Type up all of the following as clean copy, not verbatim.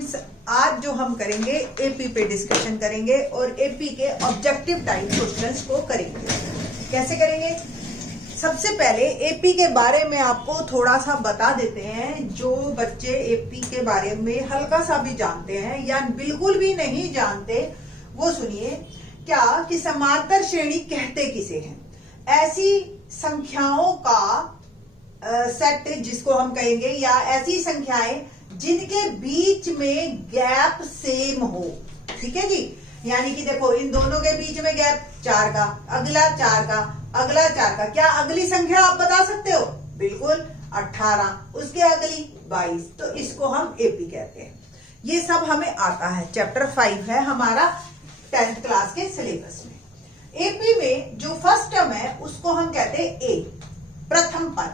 Students, आज जो हम करेंगे एपी पे डिस्कशन करेंगे और एपी के ऑब्जेक्टिव टाइप क्वेश्चंस को करेंगे। कैसे करेंगे? सबसे पहले एपी के बारे में आपको थोड़ा सा बता देते हैं। जो बच्चे एपी के बारे में हल्का सा भी जानते हैं या बिल्कुल भी नहीं जानते वो सुनिए। क्या कि समांतर श्रेणी कहते किसे हैं? ऐसी संख्याओं का सेट जिसको हम कहेंगे, या ऐसी संख्याएं जिनके बीच में गैप सेम हो। ठीक है जी, यानी कि देखो इन दोनों के बीच में गैप 4 का, अगला 4 का, अगला 4 का। क्या अगली संख्या आप बता सकते हो? बिल्कुल 18, उसके अगली 22। तो इसको हम एपी कहते हैं। ये सब हमें आता है, चैप्टर 5 है हमारा 10th क्लास के सिलेबस में। एपी में जो फर्स्ट टर्म है उसको हम कहते हैं ए, प्रथम पद।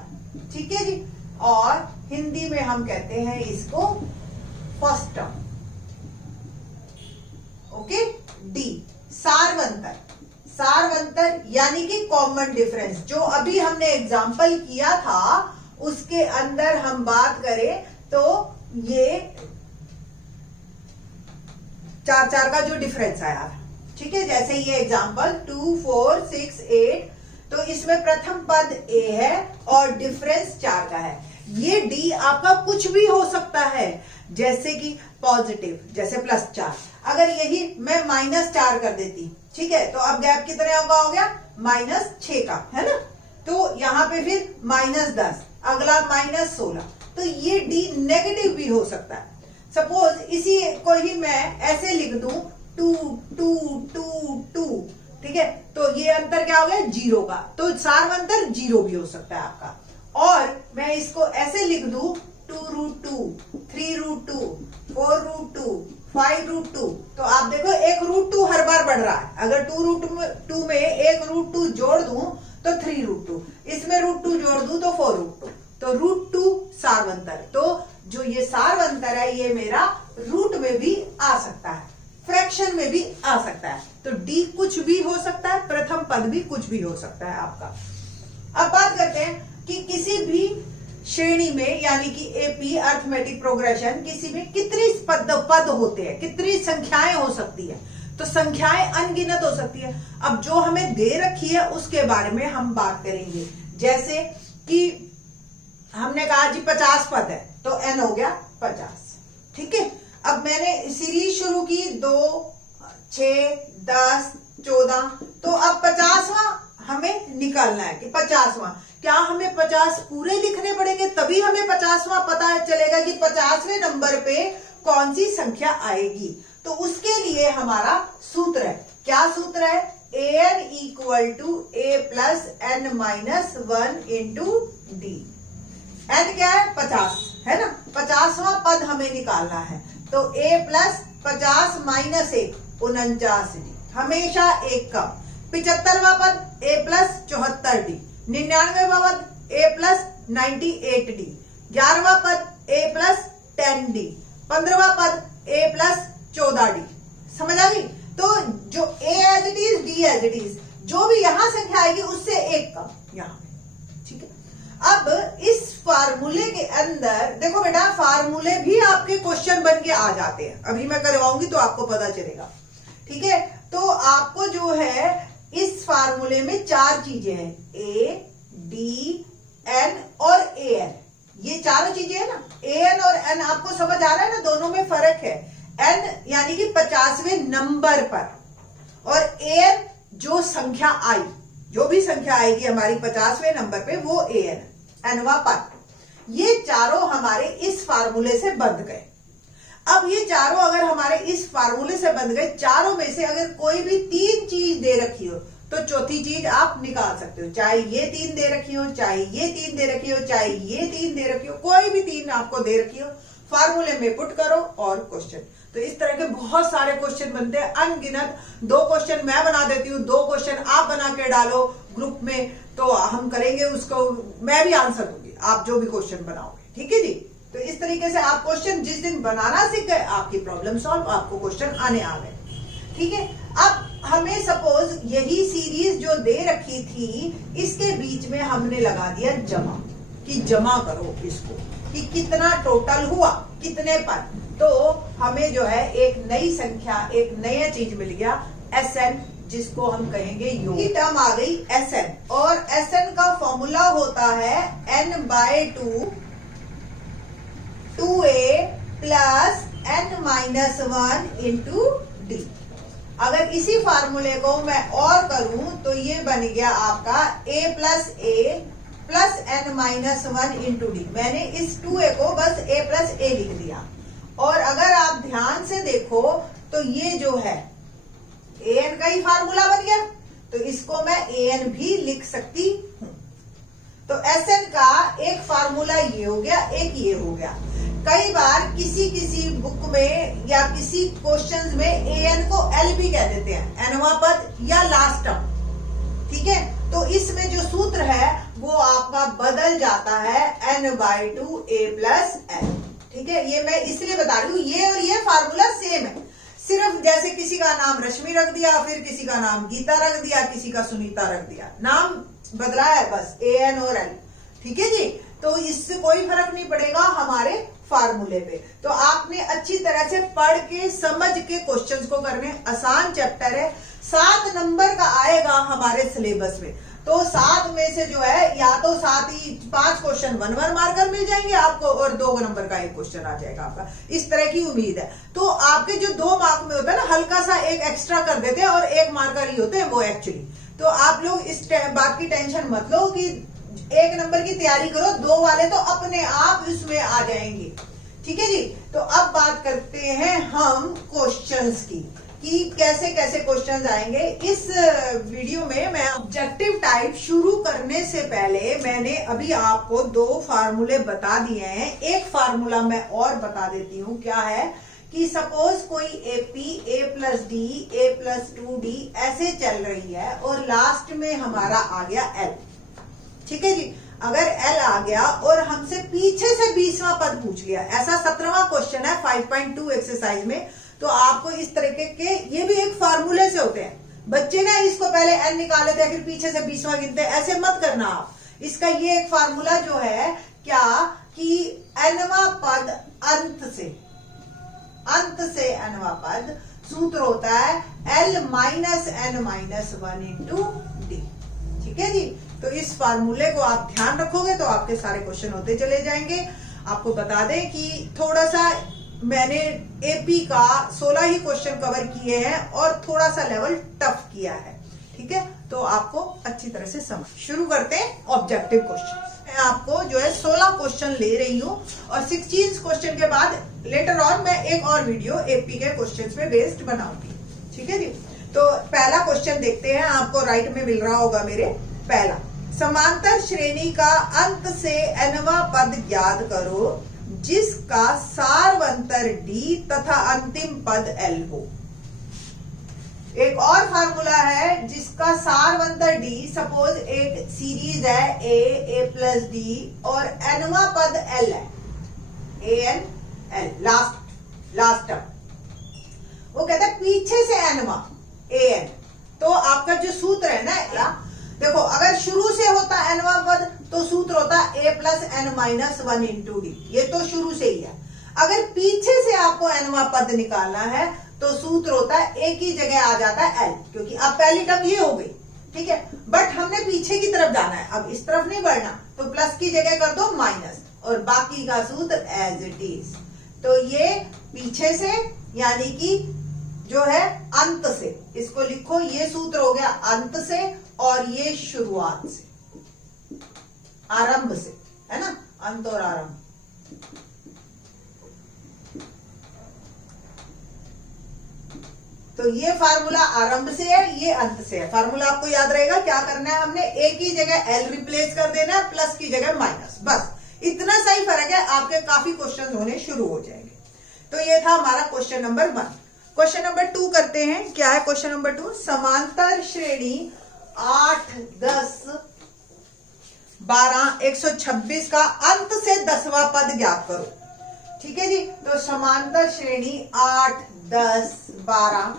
ठीक है जी, और हिंदी में हम कहते हैं इसको फर्स्ट टर्म। ओके। डी, सारवंतर। सारवंतर यानी कि कॉमन डिफरेंस। जो अभी हमने एग्जाम्पल किया था उसके अंदर हम बात करें तो ये 4 का जो डिफरेंस आया, ठीक है, जैसे ये एग्जाम्पल 2, 4, 6, 8, तो इसमें प्रथम पद ए है और डिफरेंस 4 का है। ये डी आपका कुछ भी हो सकता है, जैसे कि पॉजिटिव, जैसे +4। अगर यही मैं -4 कर देती, ठीक है, तो अब गैप कितने का हो गया? -6 का, है ना। तो यहाँ पे फिर -10, अगला -16। तो ये डी नेगेटिव भी हो सकता है। सपोज इसी को ही मैं ऐसे लिख दूं 2, 2, 2, 2, ठीक है, तो ये अंतर क्या हो गया? 0 का। तो सारवंतर 0 भी हो सकता है आपका। और मैं इसको ऐसे लिख दूं 2√2, 3√2, 4√2, 5√2। तो आप देखो एक √2 हर बार बढ़ रहा है। अगर 2√2 में एक √2 जोड़ दूं तो 3√2, इसमें √2 जोड़ दूं तो 4√2, तो √2 सारवंतर। तो जो ये सारवंतर है ये मेरा रूट में भी आ सकता है, फ्रैक्शन में भी आ सकता है। तो डी कुछ भी हो सकता है, प्रथम पद भी कुछ भी हो सकता है आपका। अब बात करते हैं कि किसी भी श्रेणी में, यानी कि एपी अर्थमेटिक प्रोग्रेशन, किसी में कितनी पद होते हैं, कितनी संख्याएं हो सकती है? तो संख्याएं अनगिनत हो सकती है। अब जो हमें दे रखी है उसके बारे में हम बात करेंगे। जैसे कि हमने कहा जी 50 पद है, तो एन हो गया 50। ठीक है, अब मैंने सीरीज शुरू की 2, 6, 10, 14, तो अब 50वां हमें निकालना है कि 50वां। क्या हमें 50 पूरे लिखने पड़ेंगे तभी हमें 50वां पता चलेगा कि 50वें नंबर पे कौन सी संख्या आएगी? तो उसके लिए हमारा सूत्र है। क्या सूत्र है? an = a + n - 1 × d। n क्या है? 50, है ना। 50वां पद हमें निकालना है, तो a + 50 - 1 49d, हमेशा एक कम। 75वां पद a + 74d, 99वां पद a + 98d, 11वां पद a + 10d, 15वां पद a + 14d। समझ आ गई? तो जो a as it is, d as it is, जो भी यहां संख्या आएगी उससे एक कम यहां। ठीक है, अब इस फार्मूले के अंदर देखो बेटा, फार्मूले भी आपके क्वेश्चन बन के आ जाते हैं। अभी मैं करवाऊंगी तो आपको पता चलेगा। ठीक है, तो आपको जो है इस फार्मूले में 4 चीजें हैं, ए, डी, एन और ए एन। ये चारों चीजें है ना। ए एन और एन आपको समझ आ रहा है ना, दोनों में फर्क है। एन यानी कि 50वें नंबर पर, और ए एन जो संख्या आई, जो भी संख्या आएगी हमारी 50वें नंबर पे वो ए एन, एनवा पद। ये चारों हमारे इस फार्मूले से बंध गए। अब ये चारों अगर हमारे इस फार्मूले से बंध गए, चारों में से अगर कोई भी 3 चीज दे रखी हो तो चौथी चीज आप निकाल सकते हो। चाहे ये 3 दे रखी हो, चाहे ये 3 दे रखी हो, चाहे ये 3 दे रखी हो, कोई भी 3 आपको दे रखी हो, फार्मूले में पुट करो और क्वेश्चन। तो इस तरह के बहुत सारे क्वेश्चन बनते हैं, अनगिनत। 2 क्वेश्चन मैं बना देती हूँ, 2 क्वेश्चन आप बना के डालो ग्रुप में, तो हम करेंगे उसको। मैं भी आंसर दूंगी आप जो भी क्वेश्चन बनाओगे। ठीक है जी, तो इस तरीके से आप क्वेश्चन जिस दिन बनाना सीख गए, आपकी प्रॉब्लम सॉल्व, आपको क्वेश्चन आने आ गए। ठीक है, अब हमें सपोज यही सीरीज जो दे रखी थी, इसके बीच में हमने लगा दिया जमा, कि जमा करो इसको। कि कितना टोटल हुआ, कितने पद। तो हमें जो है एक नई संख्या, एक नया चीज मिल गया Sn, जिसको हम कहेंगे योग। ये टर्म आ गई Sn, और Sn का फॉर्मूला होता है n/2 2a plus n-1 into d। अगर इसी फार्मूले को मैं और करूं तो ये बन गया आपका a plus n-1 into D. मैंने इस 2a को बस a लिख दिया। और अगर आप ध्यान से देखो तो ये जो है an का ही फार्मूला बन गया, तो इसको मैं an भी लिख सकती हूं। तो Sn का एक फार्मूला ये हो गया, एक ये हो गया। कई बार किसी बुक में या किसी क्वेश्चंस में an को l भी कह देते हैं, nवां पद या लास्ट टर्म, ठीक है। तो इसमें जो सूत्र है वो आपका बदल जाता है n/2 a प्लस l, ठीक है। ये मैं इसलिए बता रही हूँ, ये और ये फार्मूला सेम है, सिर्फ जैसे किसी का नाम रश्मि रख दिया, फिर किसी का नाम गीता रख दिया, किसी का सुनीता रख दिया, नाम बदला है बस an और l, ठीक है जी। तो इससे कोई फर्क नहीं पड़ेगा हमारे फार्मूले पे। तो आपने अच्छी तरह से पढ़ के समझ के क्वेश्चंस को करने, आसान चैप्टर है, 7 नंबर का आएगा हमारे सिलेबस में। तो 7 में से जो है या तो 7 ही 5 क्वेश्चन 1 मार्कर मिल जाएंगे आपको, और 2 नंबर का एक क्वेश्चन आ जाएगा आपका, इस तरह की उम्मीद है। तो आपके जो 2 मार्क में होता है ना, हल्का सा एक एक्स्ट्रा कर देते हैं और 1 मार्कर ही होते हैं वो एक्चुअली। तो आप लोग इस बात की टेंशन मत लो कि 1 नंबर की तैयारी करो, 2 वाले तो अपने आप इसमें आ जाएंगे, ठीक है जी। तो अब बात करते हैं हम क्वेश्चंस की, कि कैसे कैसे क्वेश्चंस आएंगे इस वीडियो में। मैं ऑब्जेक्टिव टाइप शुरू करने से पहले मैंने अभी आपको 2 फार्मूले बता दिए हैं। एक फार्मूला मैं और बता देती हूँ, क्या है कि सपोज कोई AP a plus D a plus 2d ऐसे चल रही है, और लास्ट में हमारा आ गया l, ठीक है जी। अगर l आ गया और हमसे पीछे से 20वां पद पूछ लिया, ऐसा 17वां क्वेश्चन है 5.2 एक्सरसाइज में, तो आपको इस तरीके के, ये भी एक फार्मूले से होते हैं। बच्चे ना इसको पहले n निकाल लेते हैं, फिर पीछे से 20वां गिनते हैं, ऐसे मत करना आप। इसका ये एक फार्मूला जो है क्या, कि nवां पद अंत से nवां पद, सूत्र होता है l-n-1 इंटू डी, ठीक है जी। तो इस फार्मूले को आप ध्यान रखोगे तो आपके सारे क्वेश्चन होते चले जाएंगे। आपको बता दें कि थोड़ा सा मैंने AP का 16 ही क्वेश्चन कवर किए हैं और थोड़ा सा लेवल टफ किया है, ठीक है। तो आपको अच्छी तरह से समझ। शुरू करते हैं ऑब्जेक्टिव क्वेश्चन। मैं आपको जो है 16 क्वेश्चन ले रही हूँ, और 16 क्वेश्चन के बाद लेटर ऑन मैं एक और वीडियो AP के क्वेश्चन पे बेस्ड बनाऊंगी, ठीक है जी। तो पहला क्वेश्चन देखते हैं, आपको राइट में मिल रहा होगा मेरे। पहला, समांतर श्रेणी का अंत से nवां पद ज्ञात करो जिसका सारवंतर d तथा अंतिम पद l हो। एक और फार्मूला है जिसका सारवंतर d, सपोज एक सीरीज है a प्लस d और nवां पद l है, an l, लास्ट टर्म। वो कहता है पीछे से nवां an। तो आपका जो सूत्र है ना, देखो अगर शुरू से होता nवां पद तो सूत्र होता a plus n-1 into D, ये तो शुरू से ही है। अगर पीछे से आपको nवां पद निकालना है तो सूत्र होता है a की जगह आ जाता है l, क्योंकि अब पहली टर्म ये हो गई, ठीक है। बट हमने पीछे की तरफ जाना है, अब इस तरफ नहीं बढ़ना, तो प्लस की जगह कर दो माइनस, और बाकी का सूत्र एज इट इज। तो ये पीछे से यानी कि जो है अंत से, इसको लिखो, ये सूत्र हो गया अंत से, और ये शुरुआत से, आरंभ से, है ना, अंत और आरंभ। तो ये फार्मूला आरंभ से है, ये अंत से है। फार्मूला आपको याद रहेगा, क्या करना है, हमने a की जगह l रिप्लेस कर देना है, प्लस की जगह माइनस, बस इतना सही फर्क है, आपके काफी क्वेश्चन होने शुरू हो जाएंगे। तो ये था हमारा क्वेश्चन नंबर 1। क्वेश्चन नंबर 2 करते हैं। क्या है क्वेश्चन नंबर 2? समांतर श्रेणी 8, 10, 12, 126 का अंत से 10वां पद ज्ञात करो, ठीक है जी। तो समांतर श्रेणी 8, 10, 12,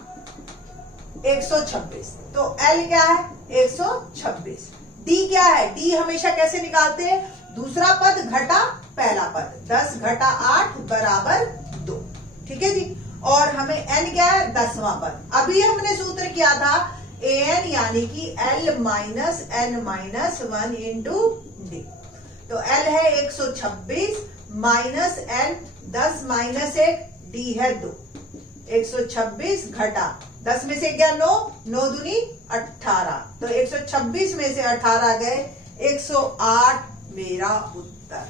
126, तो L क्या है? 126। D क्या है? D हमेशा कैसे निकालते हैं? दूसरा पद घटा पहला पद, 10 घटा 8 बराबर 2। ठीक है जी। और हमें n क्या है, 10वां पद। अभी हमने सूत्र किया था an यानी कि l minus n minus 1 into D. तो l है 126 माइनस n 10 माइनस 1 डी है 2। 126 घटा 10 में से गया 9, 9 दूनी 18। तो 126 में से 18 गए 108 मेरा उत्तर।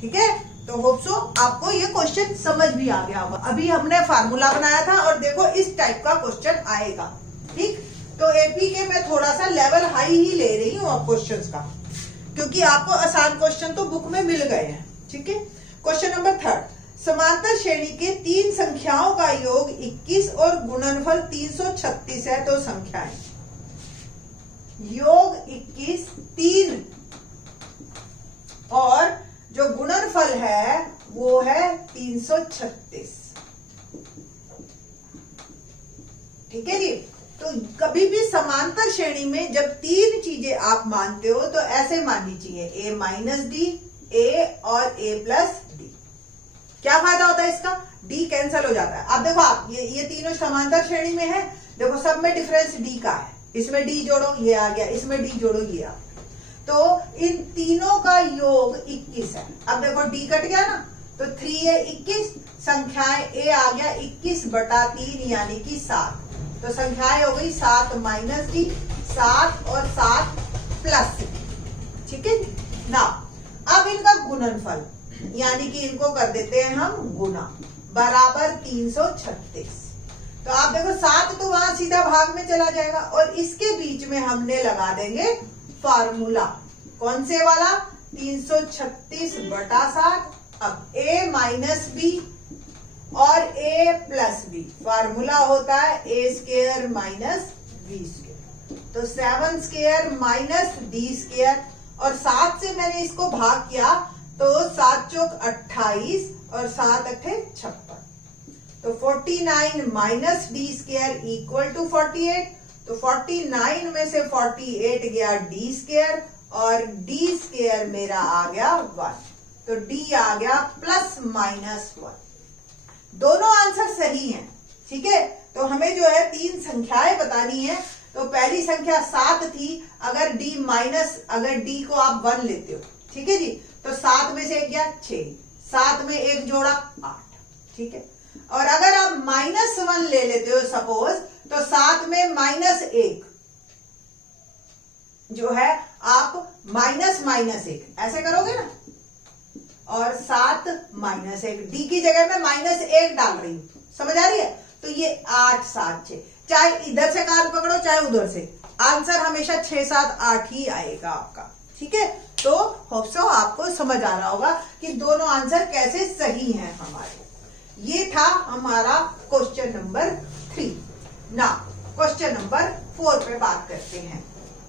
ठीक है। तो होप सो आपको ये क्वेश्चन समझ भी आ गया होगा। अभी हमने फार्मूला बनाया था और देखो इस टाइप का क्वेश्चन आएगा। ठीक। तो एपी के मैं थोड़ा सा लेवल हाई ही ले रही हूँ अब क्वेश्चंस का, क्योंकि आपको आसान क्वेश्चन तो बुक में मिल गए हैं। ठीक है। क्वेश्चन नंबर 3, समांतर श्रेणी के 3 संख्याओं का योग 21 और गुणनफल 336 है तो संख्याएं। योग 21 3 और जो गुणनफल है वो है 336। ठीक है जी। तो कभी भी समांतर श्रेणी में जब 3 चीजें आप मानते हो तो ऐसे माननी चाहिए, a माइनस डी, a और a प्लस डी। क्या फायदा होता है इसका, d कैंसिल हो जाता है। अब देखो आप ये तीनों समांतर श्रेणी में है, देखो सब में डिफरेंस d का है। इसमें d जोड़ो ये आ गया, इसमें d जोड़ो ये आ गया। तो इन तीनों का योग 21 है। अब देखो d कट गया ना, तो 3 है 21, संख्याएं a आ गया 21 बटा 3 यानी कि 7। तो संख्याएं हो गई 7 माइनस डी, 7 और 7 प्लस डी। ठीक है ना। अब इनका गुणनफल यानी कि इनको कर देते हैं हम गुना, बराबर 336। तो आप देखो 7 तो वहां सीधा भाग में चला जाएगा और इसके बीच में हमने लगा देंगे फार्मूला। कौन से वाला, 336 बटा 7। अब a माइनस बी और a प्लस बी, फार्मूला होता है a square minus b square. तो 7 स्क्वायर माइनस डी स्क्वायर, और 7 से मैंने इसको भाग किया तो 7 चौक 28 और 7 अट्ठे 56। तो 49 minus d square equal to 48। तो 49 में से 48 गया डी स्क्वायर और डी स्क्वायर मेरा आ गया 1। तो डी आ गया प्लस माइनस 1। दोनों आंसर सही हैं। ठीक है। तो हमें जो है 3 संख्याएं बतानी है। तो पहली संख्या 7 थी, अगर d माइनस, अगर d को आप 1 लेते हो, ठीक है जी, तो 7 में से 1 गया 6, 7 में 1 जोड़ा 8। ठीक है। और अगर आप -1 ले लेते हो सपोज, तो 7 में -1 जो है आप माइनस -1 ऐसे करोगे ना, और 7 -1 डी की जगह में -1 डाल रही हूं, समझ आ रही है। तो ये 8 7 6, चाहे इधर से कार्ड पकड़ो चाहे उधर से, आंसर हमेशा 6 7 8 ही आएगा आपका। ठीक है। तो होप सो आपको समझ आ रहा होगा कि दोनों आंसर कैसे सही हैं हमारे। ये था हमारा क्वेश्चन नंबर 3। ना क्वेश्चन नंबर 4 पे बात करते हैं।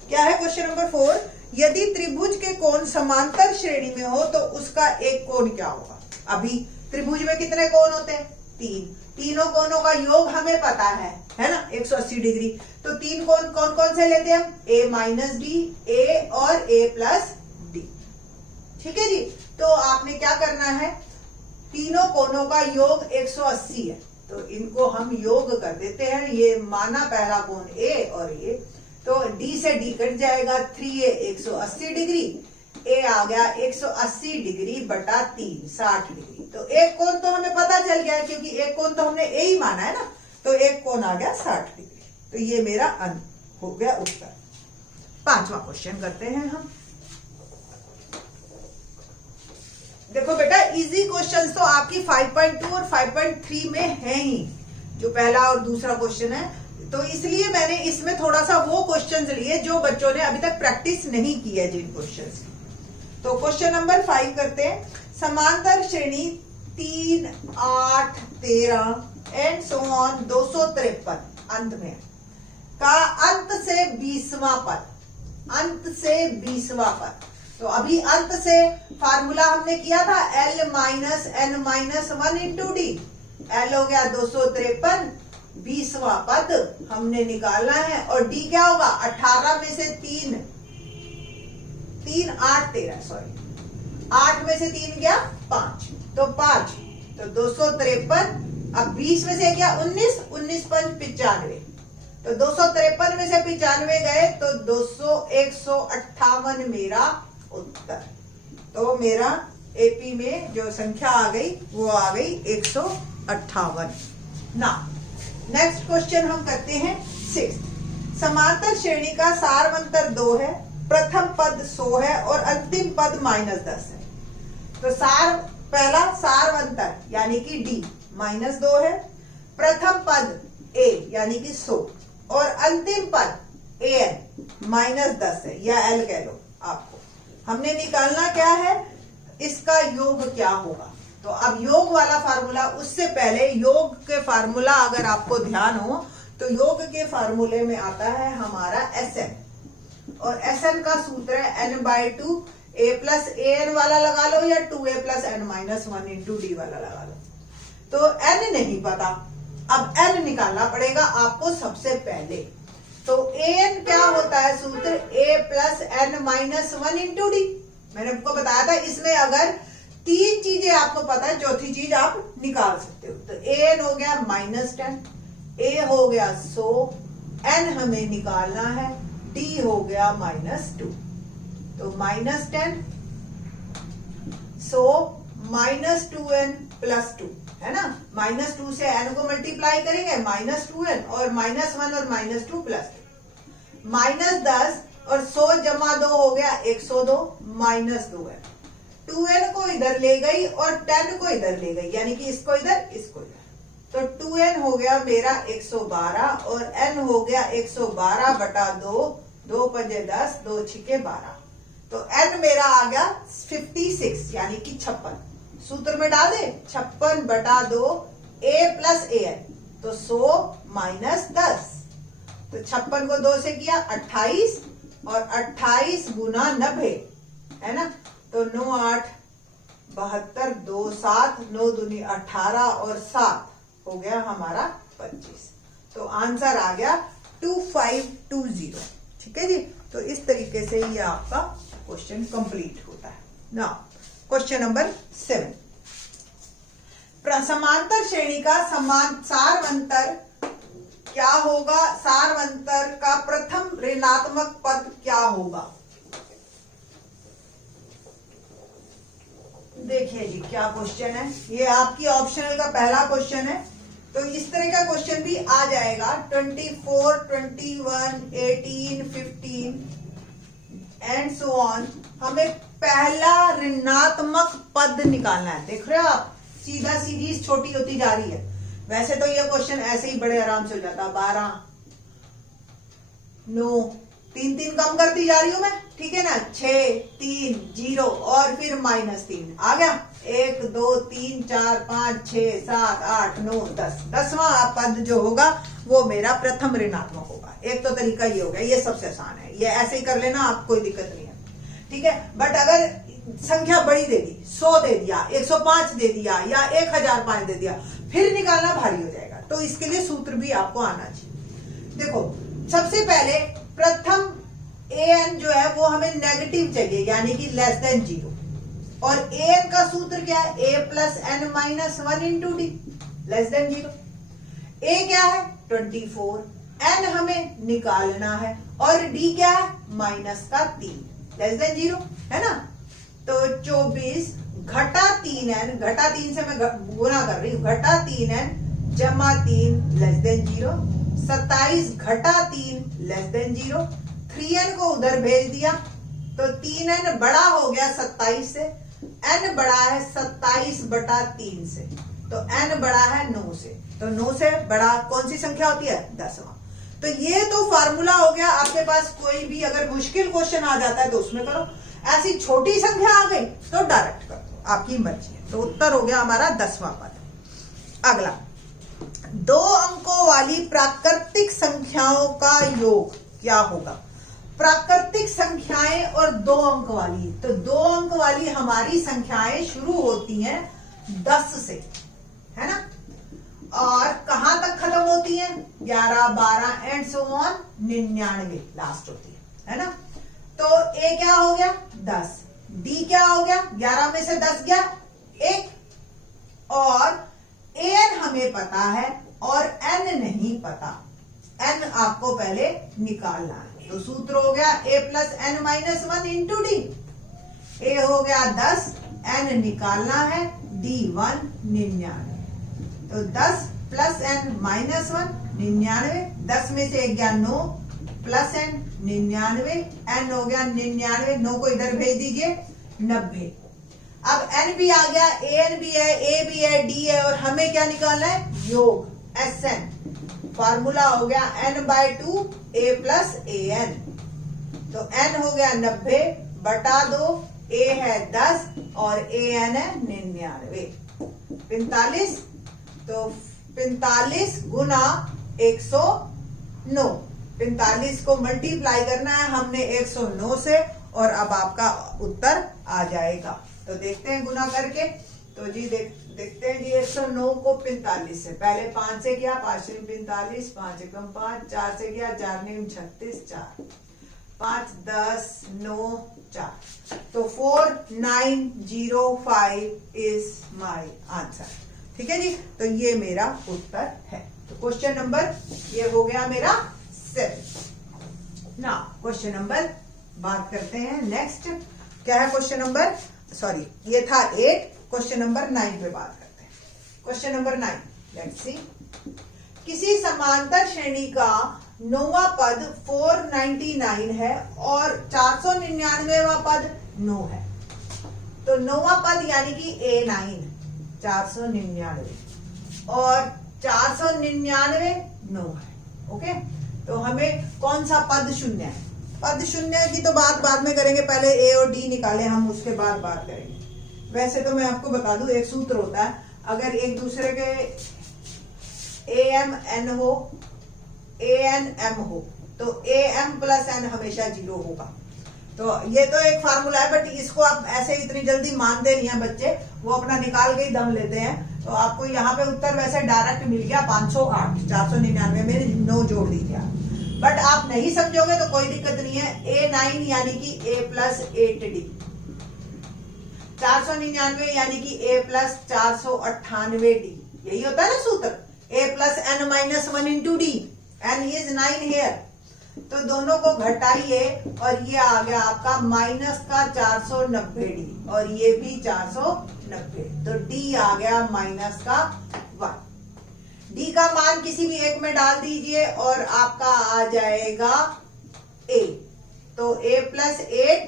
क्या है क्वेश्चन नंबर 4, यदि त्रिभुज के कोण समांतर श्रेणी में हो तो उसका एक कोण क्या होगा। अभी त्रिभुज में कितने कोण होते हैं, 3। तीनों कोणों का योग हमें पता है ना, 180 डिग्री। तो 3 कोण कौन कौन से लेते हैं हम, a माइनस डी, a और a प्लस डी। ठीक है जी। तो आपने क्या करना है, तीनों कोणों का योग 180 है, तो इनको हम योग कर देते हैं। ये माना पहला कोण a और ये, तो d से d कट जाएगा, 3a 180 डिग्री, a आ गया 180 डिग्री बटा 3 60 डिग्री। तो एक कोण तो हमें पता चल गया क्योंकि एक कोण तो हमने a ही माना है ना, तो एक कोण आ गया 60 डिग्री। तो ये मेरा हो गया उत्तर। 5वां क्वेश्चन करते हैं हम। देखो बेटा इजी क्वेश्चंस तो आपकी 5.2 और 5.3 में है ही, जो पहला और दूसरा क्वेश्चन है। तो इसलिए मैंने इसमें थोड़ा सा वो क्वेश्चंस लिए जो बच्चों ने अभी तक प्रैक्टिस नहीं की है जिन क्वेश्चंस की। तो क्वेश्चन नंबर 5 करते हैं। समांतर श्रेणी 3 8 13 एंड सो ऑन 253 अंत में का अंत से 20वां पद, अंत से 20वां पद। तो अभी अंत से फार्मूला हमने किया था l minus n minus 1 into D. l हो गया 253, 20वां पद हमने निकालना है। और d क्या होगा, 18 में से 3 8 13 सॉरी 8 में से 3 गया 5, तो 5, तो 253। अब 20 में से क्या 19, 19 5 95, तो 253 में से 95 गए तो 158 मेरा उत्तर। तो मेरा एपी में जो संख्या आ गई वो आ गई 158। ना नेक्स्ट क्वेश्चन हम करते हैं 6। समांतर श्रेणी का सारवंतर 2 है, प्रथम पद 100 है और अंतिम पद -10 है। तो पहला सारवंतर यानी कि डी -2 है, प्रथम पद ए यानी कि 100 और अंतिम पद an -10 है, या एल कह लो। आपको हमने निकालना क्या है, इसका योग क्या होगा। तो अब योग वाला फार्मूला, उससे पहले योग के फार्मूला अगर आपको ध्यान हो तो योग के फार्मूले में आता है हमारा Sn, और Sn का सूत्र है n/2, a प्लस an वाला लगा लो या 2a plus n-1 into D वाला लगा लो। तो n नहीं पता, अब n निकालना पड़ेगा आपको सबसे पहले। तो an क्या होता है सूत्र, a plus n-1 into D. मैंने आपको बताया था इसमें अगर 3 चीजें आपको पता है, चौथी चीज आप निकाल सकते हो। तो an हो गया -10, a हो गया 100, n हमें निकालना है, d हो गया -2। तो -10, 100 -2n प्लस 2 है ना, -2 से n को मल्टीप्लाई करेंगे -2n, और -1 और -2 प्लस 2, -10 और 100 जमा 2 हो गया 102, -2n, 2n को इधर ले गई और 10 को इधर ले गई, यानी कि इसको इधर इसको इधर। तो 2n हो गया मेरा 112 और n हो गया 112 बटा 2, 2 पंजे 10, 2 छिके 12। तो n मेरा आ गया 56 यानी कि 56। सूत्र में डाल दे 56 बटा 2 a प्लस an, तो 100 -10। तो 56 को 2 से किया 28, और 28 गुना 90 है ना, तो 9 8 72, 2 7, 9 दूनी 18 और 7 हो गया हमारा 25। तो आंसर आ गया 2520। ठीक है जी। तो इस तरीके से ये आपका क्वेश्चन कंप्लीट होता है। Now question number 7। समांतर श्रेणी का सारवंतर क्या होगा, सारवंतर का प्रथम ऋणात्मक पद क्या होगा। देखिए जी क्या क्वेश्चन है, ये आपकी ऑप्शनल का पहला क्वेश्चन है। तो इस तरह का क्वेश्चन भी आ जाएगा 24, 21, 18, 15 एंड सो ऑन। हमें पहला ऋणात्मक पद निकालना है। देख रहे हो आप, सीधा सीधी छोटी होती जा रही है। वैसे तो ये क्वेश्चन ऐसे ही बड़े आराम से हो जाता, 12, 9, 3 3 कम करती जा रही हूं मैं, ठीक है ना, 6 3 0 और फिर -3 आ गया, 1 2 3 4 5 6 7 8 9 10। 10वां पद जो होगा वो मेरा प्रथम ऋणात्मक होगा। एक तो तरीका ये हो गया, ये सबसे आसान है, ये ऐसे ही कर लेना, आप कोई दिक्कत नहीं है, ठीक है। बट अगर संख्या बड़ी दे दी, 100 दे दिया, 105 दे दिया या 1005 दे दिया, फिर निकालना भारी हो जाएगा। तो इसके लिए सूत्र भी आपको आना चाहिए। देखो सबसे पहले प्रथम an जो है वो हमें नेगेटिव चाहिए, यानी कि लेस देन 0, और an का सूत्र क्या है, a plus n-1 into D, less than 0। a क्या है 24, n हमें निकालना है, और d क्या है -3, लेस देन 0 है ना। तो 24 घटा 3n, घटा 3 से मैं गुना कर रही हूँ, घटा 3n जमा 3 लेस देन 0, 27 घटा 3 लेस देन 0, 3n को उधर भेज दिया, तो 3n बड़ा हो गया 27 से, n बड़ा है 27 बटा 3 से, तो n बड़ा है 9 से। तो 9 से बड़ा कौन सी संख्या होती है, 10वां। तो ये तो फार्मूला हो गया। आपके पास कोई भी अगर मुश्किल क्वेश्चन आ जाता है तो उसमें करो, ऐसी छोटी संख्या आ गई तो डायरेक्ट कर दो, आपकी मर्जी है। तो उत्तर हो गया हमारा 10वां पद। अगला, 2 अंकों वाली प्राकृतिक संख्याओं का योग क्या होगा। प्राकृतिक संख्याएं और 2 अंक वाली, तो 2 अंक वाली हमारी संख्याएं शुरू होती हैं 10 से, है ना, और कहां तक खत्म होती हैं, 11 12 एंड सो ऑन 99 लास्ट होती है ना। तो ए क्या हो गया 10, डी क्या हो गया, 11 में से 10 गया 1, और an हमें पता है और n नहीं पता, n आपको पहले निकालना है। तो सूत्र हो गया a plus n minus 1 into d. A हो गया 10, n निकालना है, d1 99। तो 10 प्लस एन माइनस 1 99, 10 में से 1 गया 9 प्लस एन 99, एन हो गया 99, 9 को इधर भेज दीजिए 90। अब एन भी आ गया, एन भी है, ए भी है, डी है, और हमें क्या निकालना है, योग एस एन। फार्मूला हो गया n/2 a plus a n. तो n हो गया 90 बटा 2, a है 10 और ए एन है 99, 45। तो 45 गुना 109, 45 को मल्टीप्लाई करना है हमने 109 से, और अब आपका उत्तर आ जाएगा। तो देखते हैं गुना करके। तो जी देखते हैं जी, 109 को 45 से, पहले 5 से किया, 5 से 45, 5 एकम 5, 4 से किया, 4 ने 36, 4 5 10 9 4। तो 4905 इज माय आंसर। ठीक है जी, तो ये मेरा उत्तर है। तो क्वेश्चन नंबर ये हो गया मेरा 7। ना क्वेश्चन नंबर बात करते हैं नेक्स्ट, क्या है क्वेश्चन नंबर, सॉरी ये था 8, क्वेश्चन नंबर 9 पे बात करते हैं। Question number 9, let's see. किसी समांतर श्रेणी का 9वां पद 499 है और 499वां पद 9 है। तो 9वां पद यानी कि A9 499 और 499 9 है। ओके, तो हमें कौन सा पद शून्य है, पद शून्य की तो बाद में करेंगे, पहले ए और डी निकाले हम, उसके बाद बात करेंगे। वैसे तो मैं आपको बता दूं, एक सूत्र होता है, अगर एक दूसरे के ए एम एन हो, ए एन एम हो, तो ए एम प्लस एन हमेशा 0 होगा। तो ये तो एक फार्मूला है, बट इसको आप ऐसे इतनी जल्दी मानते नहीं है बच्चे, वो अपना निकाल के ही दम लेते हैं। तो आपको यहाँ पे उत्तर वैसे डायरेक्ट मिल गया 508, 499 में 9 जोड़ दीजिए आप, बट आप नहीं समझोगे तो कोई दिक्कत नहीं है। A9 यानी कि A प्लस 8D, 499 यानी कि A प्लस 498D, यही होता है ना सूत्र, A plus n minus 1 into d, n is 9 here. तो दोनों को घटाइए और ये आ गया आपका माइनस का 490D, और ये भी 490, तो D आ गया माइनस का 1। डी का मान किसी भी एक में डाल दीजिए और आपका आ जाएगा A। तो A प्लस 8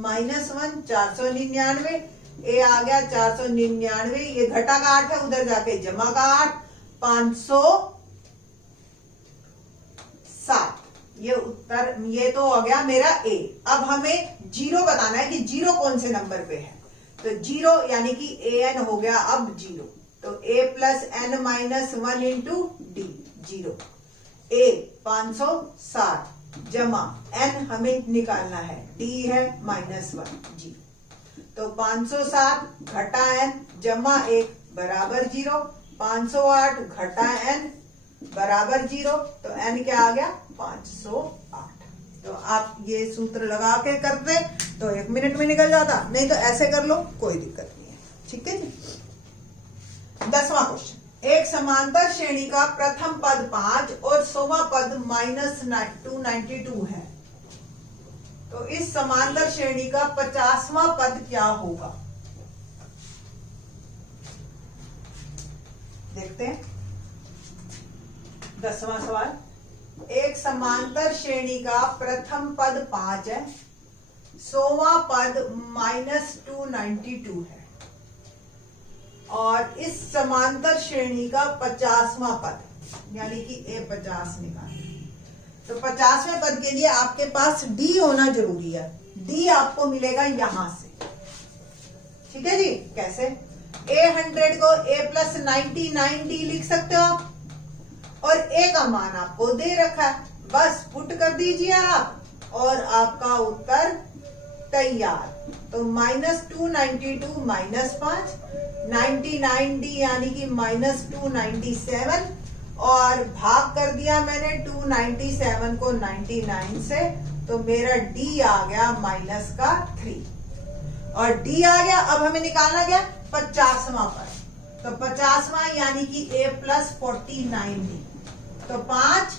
माइनस 1 499, ए आ गया 499, ये घटा का 8 है, उधर जाके जमा का 8 507। ये उत्तर, ये तो हो गया मेरा ए। अब हमें 0 बताना है कि 0 कौन से नंबर पे है। तो 0 यानी कि ए एन हो गया अब 0, तो a plus n minus 1 into d 0, a 507 जमा n हमें निकालना है, d है -1 0। तो 507 घटा n जमा 1 बराबर 0, 508 घटा n बराबर 0, तो n क्या आ गया 508। तो आप ये सूत्र लगा के करते तो 1 मिनट में निकल जाता, नहीं तो ऐसे कर लो, कोई दिक्कत नहीं है। ठीक है जी। 10वां क्वेश्चन, एक समांतर श्रेणी का प्रथम पद 5 और 100वां पद -292 है, तो इस समांतर श्रेणी का 50वां पद क्या होगा। देखते हैं 10वां सवाल। एक समांतर श्रेणी का प्रथम पद 5 है, 100वां पद -292 है, और इस समांतर श्रेणी का 50वां पद यानी कि A50 निकालें। तो 50वें पद के लिए आपके पास D होना जरूरी है। D आपको मिलेगा यहां से। ठीक है जी, कैसे? A100 को A प्लस 99D लिख सकते हो आप, और A का मान आपको दे रखा है, बस पुट कर दीजिए आप और आपका उत्तर तैयार। तो -292 -5, 99D यानी कि -297, और भाग कर दिया मैंने 297 को 99 से, तो मेरा D आ गया -3। और डी आ गया। अब हमें निकालना क्या, 50वां पद, तो 50वां यानी कि a प्लस 49d, तो 5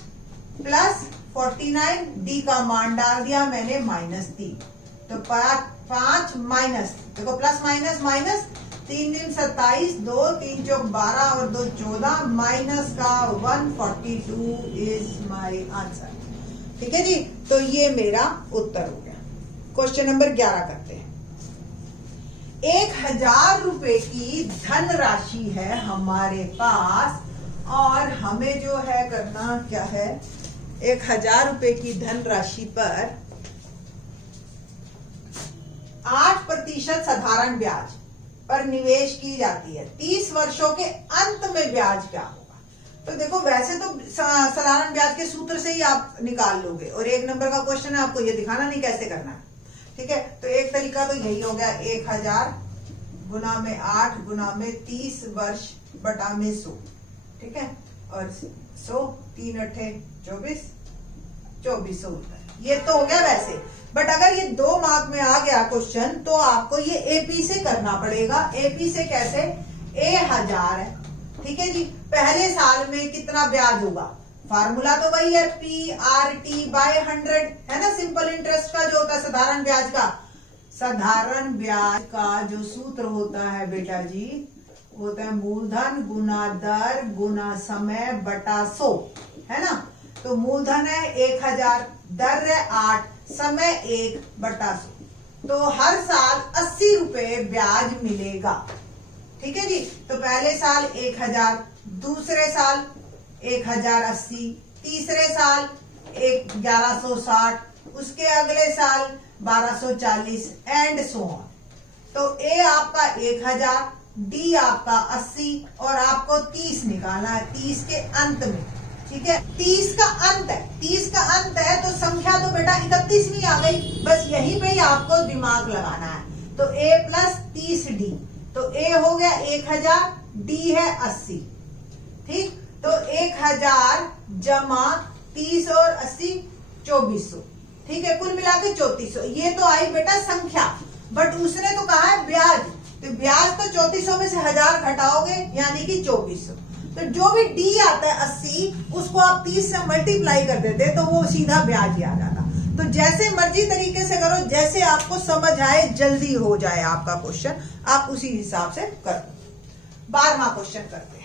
प्लस 49, डी का मान डाल दिया मैंने -3, तो 5 माइनस, देखो प्लस माइनस माइनस, 3 दिन 27, 2 3 चौक 12 और 2 14, माइनस का 142 इज माय आंसर। ठीक है जी, तो ये मेरा उत्तर हो गया। क्वेश्चन नंबर 11 करते हैं। 1000 रुपए की धनराशि है हमारे पास और हमें जो है करना क्या है, 1000 रुपए की धनराशि पर 8% साधारण ब्याज पर निवेश की जाती है। 30 वर्षों के अंत में ब्याज क्या होगा? तो देखो वैसे तो साधारण ब्याज के सूत्र से ही आप निकाल लोगे, और 1 नंबर का क्वेश्चन है, आपको ये दिखाना नहीं कैसे करना है। ठीक है, तो एक तरीका तो यही हो गया, 1000 गुना में 8 गुना में 30 वर्ष बटा में 100। ठीक है, और 100 3 8 24 2400 होता है। ये तो हो गया वैसे, बट अगर ये 2 मार्क में आ गया क्वेश्चन तो आपको ये एपी से करना पड़ेगा। एपी से कैसे, 1000 है, ठीक है जी, पहले साल में कितना ब्याज होगा, फार्मूला तो वही है, PRT बाय 100 है ना, सिंपल इंटरेस्ट का जो होता है साधारण ब्याज का। साधारण ब्याज का जो सूत्र होता है बेटा जी, होता है मूलधन गुना दर गुना समय बटा 100, है ना। तो मूलधन है 1000, दर है 8, समय 1 बटा 100, तो हर साल 80 रुपए ब्याज मिलेगा। ठीक है जी, तो पहले साल 1000, दूसरे साल 1080, तीसरे साल 1160, उसके अगले साल 1240 एंड सो ऑन। तो ए आपका 1000, डी आपका 80 और आपको 30 निकालना है 30 के अंत में। ठीक है, 30 का अंत है, 30 का अंत है तो संख्या तो बेटा 31वीं आ गई, बस यहीं पे ही आपको दिमाग लगाना है। तो a प्लस 30d, तो a हो गया 1000, d है 80। ठीक, तो 1000 जमा 30 और 80 2400। ठीक है, कुल मिला के 3400। ये तो आई बेटा संख्या, बट उसने तो कहा है ब्याज, तो ब्याज तो 3400 में से 1000 घटाओगे यानी कि 2400। तो जो भी डी आता है 80, उसको आप 30 से मल्टीप्लाई कर देते तो वो सीधा ब्याज ही आ जाता। तो जैसे मर्जी तरीके से करो, जैसे आपको समझ आए, जल्दी हो जाए आपका क्वेश्चन, आप उसी हिसाब से करो। 12वां क्वेश्चन करते हैं।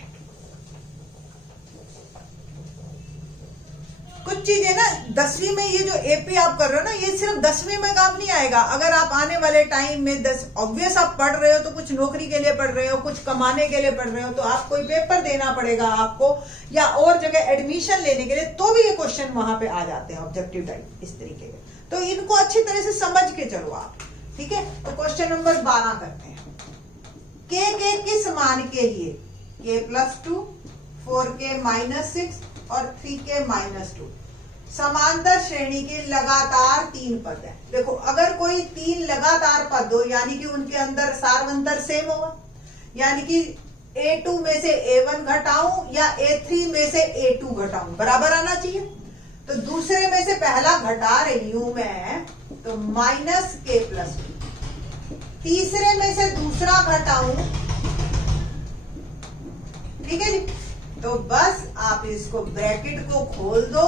कुछ चीजें ना 10वीं में, ये जो एपी आप कर रहे हो ना, ये सिर्फ 10वीं में काम नहीं आएगा। अगर आप आने वाले टाइम में 10 ऑब्वियस आप पढ़ रहे हो तो कुछ नौकरी के लिए पढ़ रहे हो, कुछ कमाने के लिए पढ़ रहे हो, तो आप कोई पेपर देना पड़ेगा आपको या और जगह एडमिशन लेने के लिए, तो भी ये क्वेश्चन वहां पे आ जाते हैं ऑब्जेक्टिव टाइप इस तरीके के। तो इनको अच्छी तरह से समझ के चलो आप। ठीक है, तो क्वेश्चन नंबर 12 करते हैं। के किस मान के लिए k प्लस 2, 4k माइनस 6 और 3k माइनस 2 समांतर श्रेणी के लगातार 3 पद है। देखो अगर कोई 3 लगातार पद हो, यानी कि उनके अंदर सार्वंतर सेम होगा, यानी कि A2 में से A1 घटाऊं या A3 में से A2 घटाऊं, बराबर आना चाहिए। तो दूसरे में से पहला घटा रही हूं मैं, तो माइनस k प्लस 2। तीसरे में से दूसरा घटाऊं, ठीक है जी, तो बस आप इसको ब्रैकेट को खोल दो,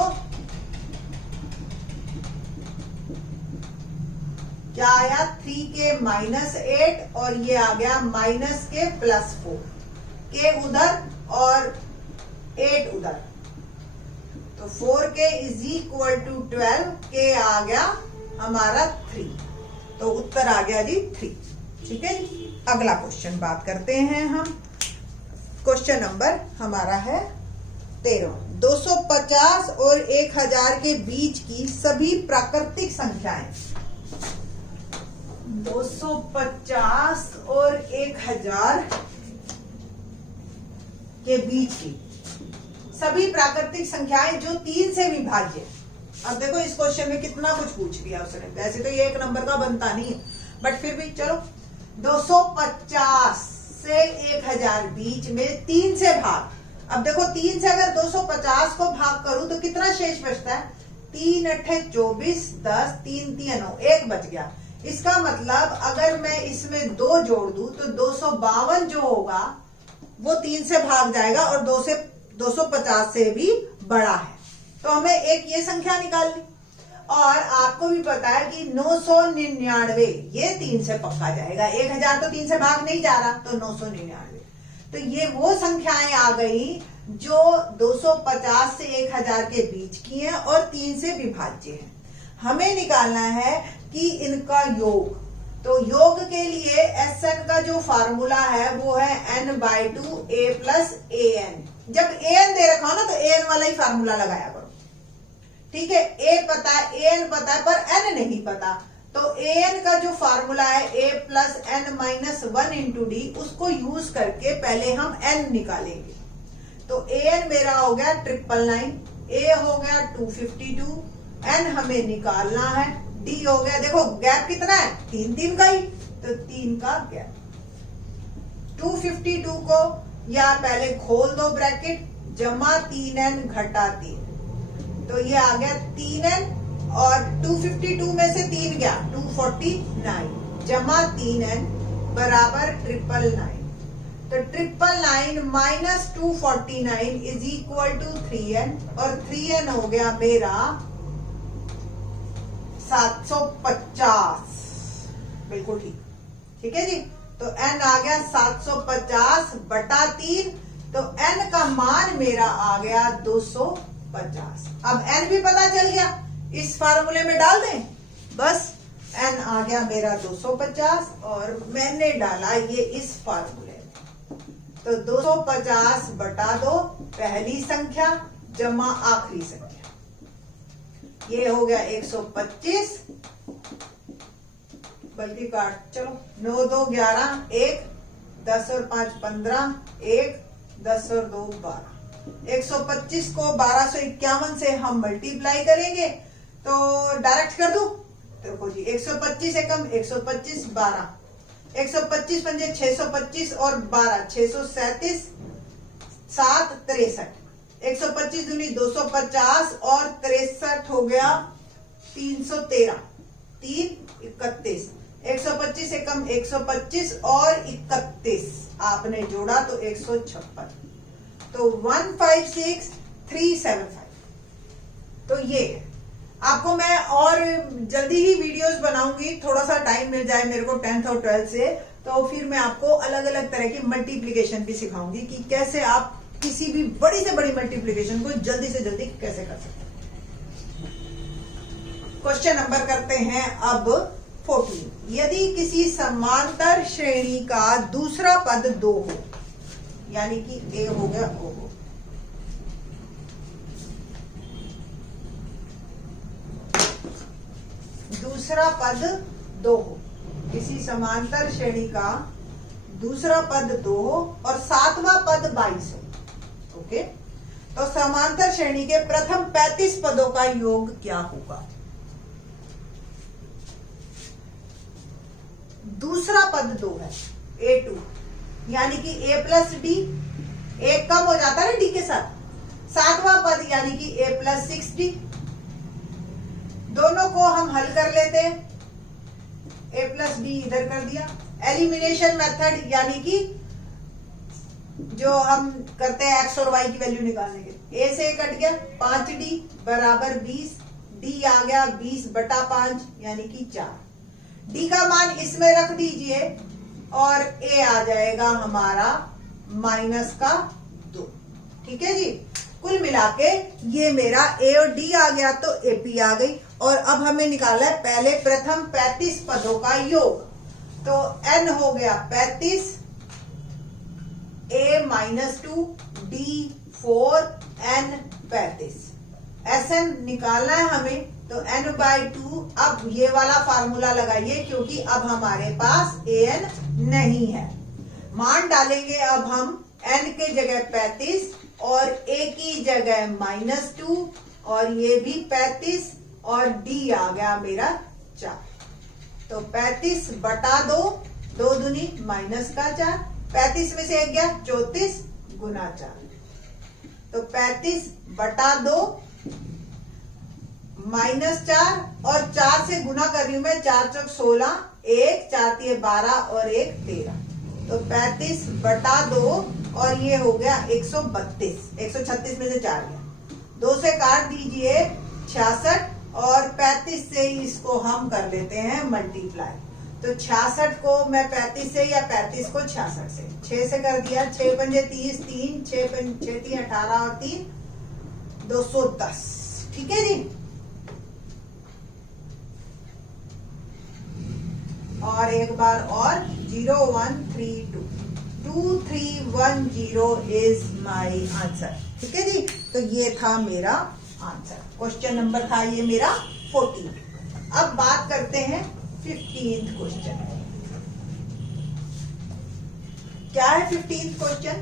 क्या आया 3k माइनस 8 और ये आ गया माइनस k प्लस 4, k उधर और 8 उधर, तो 4k is equal to 12, k आ गया हमारा 3, तो उत्तर आ गया जी 3। ठीक है जी, अगला क्वेश्चन बात करते हैं हम। क्वेश्चन नंबर हमारा है 13। 250 और 1000 के बीच की सभी प्राकृतिक संख्याएं, 250 और 1000 के बीच की सभी प्राकृतिक संख्याएं जो 3 से विभाज्य। अब देखो इस क्वेश्चन में कितना कुछ पूछ लिया उसने, वैसे तो ये 1 नंबर का बनता नहीं है, बट फिर भी चलो। 250 से 1000 बीच में 3 से भाग। अब देखो 3 से अगर 250 को भाग करूं तो कितना शेष बचता है, 3 8 24, 10 3 3 9, 1 बच गया। इसका मतलब अगर मैं इसमें 2 जोड़ दूं तो 252 जो होगा वो 3 से भाग जाएगा और 250 से भी बड़ा है। तो हमें एक ये संख्या निकालनी, और आपको भी पता है कि 999 ये 3 से पक्का जाएगा। 1000 तो 3 से भाग नहीं जा रहा, तो 999। तो ये वो संख्याएं आ गई जो 250 से 1000 के बीच की हैं और 3 से विभाज्य हैं। हमें निकालना है कि इनका योग। तो योग के लिए Sn का जो फार्मूला है वो है n/2 a प्लस an। जब an दे रखा हो ना तो an वाला ही फार्मूला लगाया करो, ठीक है। a पता है, an पता है, पर n नहीं पता। तो an का जो फार्मूला है a plus n minus 1 into D, उसको यूज करके पहले हम n निकालेंगे। तो an मेरा हो गया 999, a हो गया 252, n हमें निकालना है, d हो गया, देखो गैप कितना है, 3 का ही, तो 3 का गैप। 252 को या पहले खोल दो ब्रैकेट, जमा 3n घटा 3, तो ये आ गया 3n, और 252 में से 3 गया 249, जमा 3n बराबर 999। तो 999 minus 249 is equal to 3n, और 3n हो गया मेरा 750। बिल्कुल ठीक है जी। तो n आ गया 750 बटा 3, तो n का मान मेरा आ गया 250। अब n भी पता चल गया, इस फार्मूले में डाल दें, बस n आ गया मेरा 250, और मैंने डाला ये इस फार्मूले में। तो 250 बटा 2 पहली संख्या जमा आखिरी संख्या, ये हो गया 125, बल्कि काट चलो, 9 2 11, 1 10 और 5 15, 1 10 और 2 12। 125 को 1251 से हम मल्टीप्लाई करेंगे तो डायरेक्ट कर दूं, देखो जी 125 एकम 125 12, 125 पंजे 625 और 12 637, 7 63, 125 दूनी 250 और 63 हो गया 313, 3 31, 125 एकम 125 और 31 आपने जोड़ा तो 156, तो 156375। तो ये आपको मैं और जल्दी ही वीडियोस बनाऊंगी, थोड़ा सा टाइम मिल जाए मेरे को 10th और 12th से, तो फिर मैं आपको अलग अलग तरह की मल्टीप्लिकेशन भी सिखाऊंगी कि कैसे आप किसी भी बड़ी से बड़ी मल्टीप्लिकेशन को जल्दी से जल्दी कैसे कर सकते हैं। क्वेश्चन नंबर करते हैं अब 14। यदि किसी समांतर श्रेणी का दूसरा पद 2 हो, यानी कि a हो गया o हो, दूसरा पद 2 हो, किसी समांतर श्रेणी का दूसरा पद 2 हो और 7वां पद 22 हो, ओके। तो समांतर श्रेणी के प्रथम 35 पदों का योग क्या होगा? दूसरा पद 2 है, a2, यानी कि a प्लस डी, एक कम हो जाता है ना डी के साथ। 7वां पद यानी कि a प्लस 6d, दोनों को हम हल कर लेते हैं, a प्लस डी इधर कर दिया। एलिमिनेशन मेथड यानी कि जो हम करते हैं x और y की वैल्यू निकालने के, a से कट गया 5d बराबर 20, d आ गया 20 बटा 5 यानी कि 4, d का मान इसमें रख दीजिए और a आ जाएगा हमारा माइनस का 2, ठीक है जी। कुल मिला के ये मेरा a और d आ गया तो AP आ गई, और अब हमें निकालना है पहले प्रथम 35 पदों का योग। तो n हो गया 35, a minus 2, d 4, n 35। Sn निकालना है हमें, तो n/2। अब ये वाला फार्मूला लगाइए क्योंकि अब हमारे पास an नहीं है। मान डालेंगे अब हम n के जगह 35 और a की जगह -2, और ये भी 35, और d आ गया मेरा 4। तो 35 बटा 2, 2 दूनी माइनस का 4, 35 में से 1 गया 34 गुना 4, तो 35 बटा 2 -4 और 4 से गुना कर रही हूं मैं, 4 चौक 16, 1 4 3 12 और 1 13, तो 35/2 और ये हो गया 132, 136 में से 4 गया, 2 से काट दीजिए 66 और 35 से इसको हम कर लेते हैं मल्टीप्लाई, तो 66 को मैं 35 से या 35 को 66 से, 6 से कर दिया, 6 पंजे 30, 3 6 3 18 और 3 210, ठीक है जी। और एक बार और 0132 2310 इज माई आंसर, ठीक है जी। तो ये था मेरा आंसर, क्वेश्चन नंबर था ये मेरा 14। अब बात करते हैं 15th क्वेश्चन। क्या है 15th क्वेश्चन?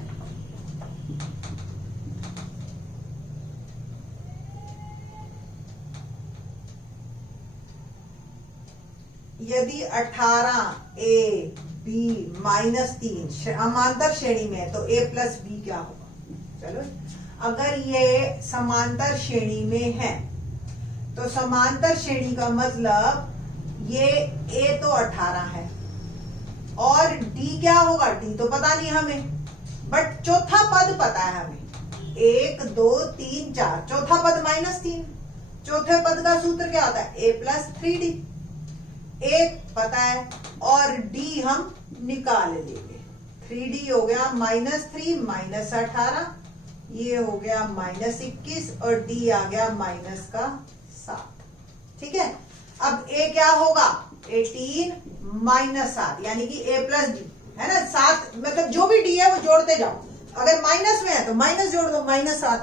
यदि 18 b -3 समांतर श्रेणी में है तो a + b क्या होगा? चलो, अगर ये समांतर श्रेणी में है तो समांतर श्रेणी का मतलब ये a तो 18 है और d क्या होगा? d तो पता नहीं हमें, बट चौथा पद पता है हमें, 1 2 3 4, चौथा पद -3, चौथे पद का सूत्र क्या होता है? a + 3d, एक पता है और d हम निकाल लेंगे, 3d हो गया -3 -18, ये हो गया -21 और d आ गया -7, ठीक है। अब a क्या होगा? 18 -7 यानी कि a + d है ना, 7 मतलब जो भी d है वो जोड़ते जाओ, अगर माइनस में है तो माइनस जोड़ दो, -7,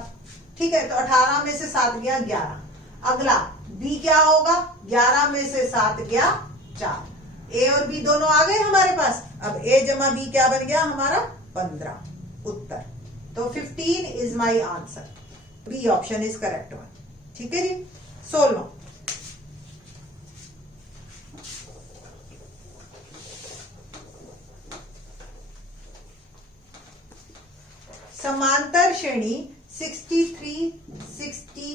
ठीक है। तो 18 में से 7 गया 11। अगला b क्या होगा? 11 में से 7 गया 4, a और b दोनों आ गए हमारे पास। अब a जमा b क्या बन गया हमारा? 15 उत्तर। तो 15 is my answer, B option is correct one, ठीक है जी। 16 समांतर श्रेणी 63, 60,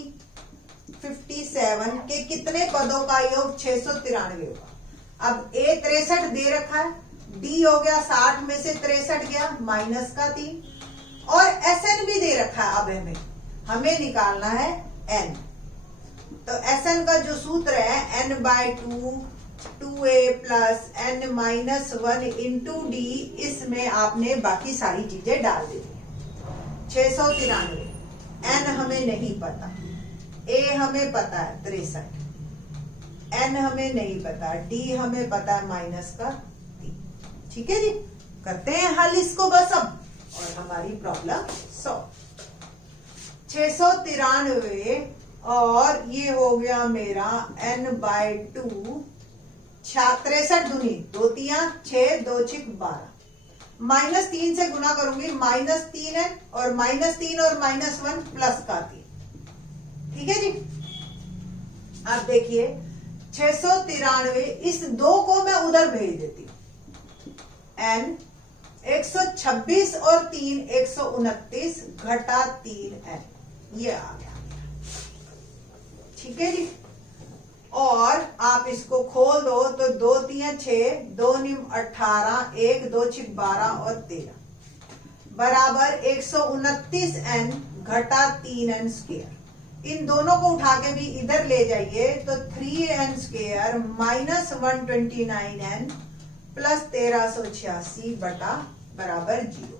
57 के कितने पदों का योग 693 होगा? अब a 63 दे रखा है, d हो गया 60 में से 63 गया -3 और sn भी दे रखा है। अब हमें निकालना है n, तो sn का जो सूत्र है n/2 2a + n - 1 × d, इसमें आपने बाकी सारी चीजें डाल देनी है। 693, n हमें नहीं पता, a हमें पता है 63, n हमें नहीं पता, d हमें पता है -3, ठीक है जी। करते हैं हल इसको बस अब और हमारी प्रॉब्लम सॉल्व। 693 और ये हो गया मेरा n/2, 63 दूनी 2 3 6 2 6 12, -3 से गुना करूंगी, -3n और -3 और -1 +3, ठीक है जी। अब देखिए 693, इस 2 को मैं उधर भेज देती हूं, n 126 और 3 129 घटा 3n, ये आ गया, ठीक है जी। और आप इसको खोल दो तो 2 3 6 2 9 18 1 2 6 12 और 13 बराबर 129n घटा 3n²। इन दोनों को उठा के भी इधर ले जाइए तो 3n² -129n + 1386 बराबर 0।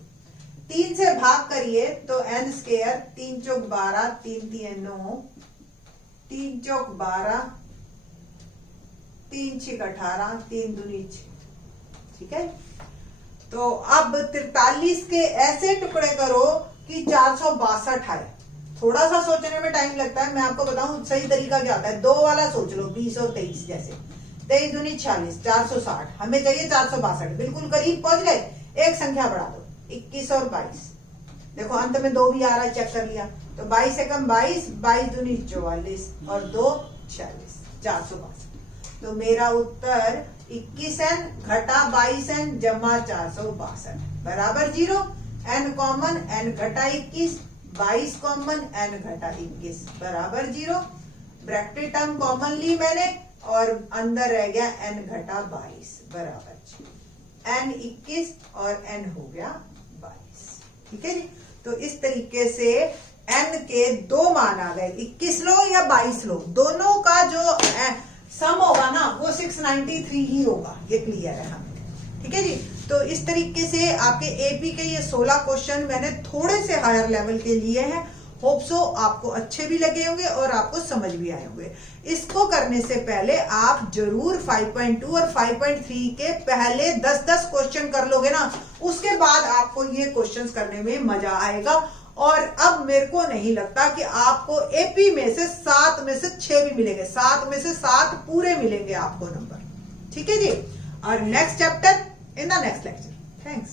3 से भाग करिए तो n², 3 चौक 12, 3 3 9, 3 चौक 12, 3 6 18, 3 दूनी 6, ठीक है। तो अब 43 के ऐसे टुकड़े करो कि 462 आए। थोड़ा सा सोचने में टाइम लगता है, मैं आपको बताऊं सही तरीका क्या होता है। 2 वाला सोच लो, 20 और 23 जैसे, 23 दूनी 46, 460, हमें चाहिए 462, बिल्कुल करीब पहुंच गए। एक संख्या बढ़ा दो, 21 और 22, देखो अंत में 2 भी आ रहा है, चेक कर लिया, तो 22 से कम 22, 22 दूनी 44 और 2 46, 462। तो मेरा उत्तर 21n घटा 22n जमा 462 बराबर 0। n कॉमन, n घटा 21, 22 कॉमन, n घटा 21 बराबर 0। ब्रैकेट टर्म कॉमन ली मैंने और अंदर रह गया n घटा 22 बराबर n 21 और n हो गया 22। ठीक है जी। तो इस तरीके से n के दो मान आ गए, 21 लो या 22 लो, दोनों का जो सम होगा ना वो 693 ही होगा। ये क्लियर है हमें। ठीक है जी। तो इस तरीके से आपके एपी के ये 16 क्वेश्चन मैंने थोड़े से हायर लेवल के लिए हैं। होप सो आपको अच्छे भी लगे होंगे और आपको समझ भी आए होंगे। इसको करने से पहले आप जरूर 5.2 और 5.3 के पहले 10-10 क्वेश्चन कर लोगे ना, उसके बाद आपको ये क्वेश्चंस करने में मजा आएगा। और अब मेरे को नहीं लगता कि आपको एपी में से 7 में से 6 भी मिलेंगे, 7 में से 7 पूरे मिलेंगे आपको नंबर। ठीक है जी। और next chapter in the next lecture. Thanks.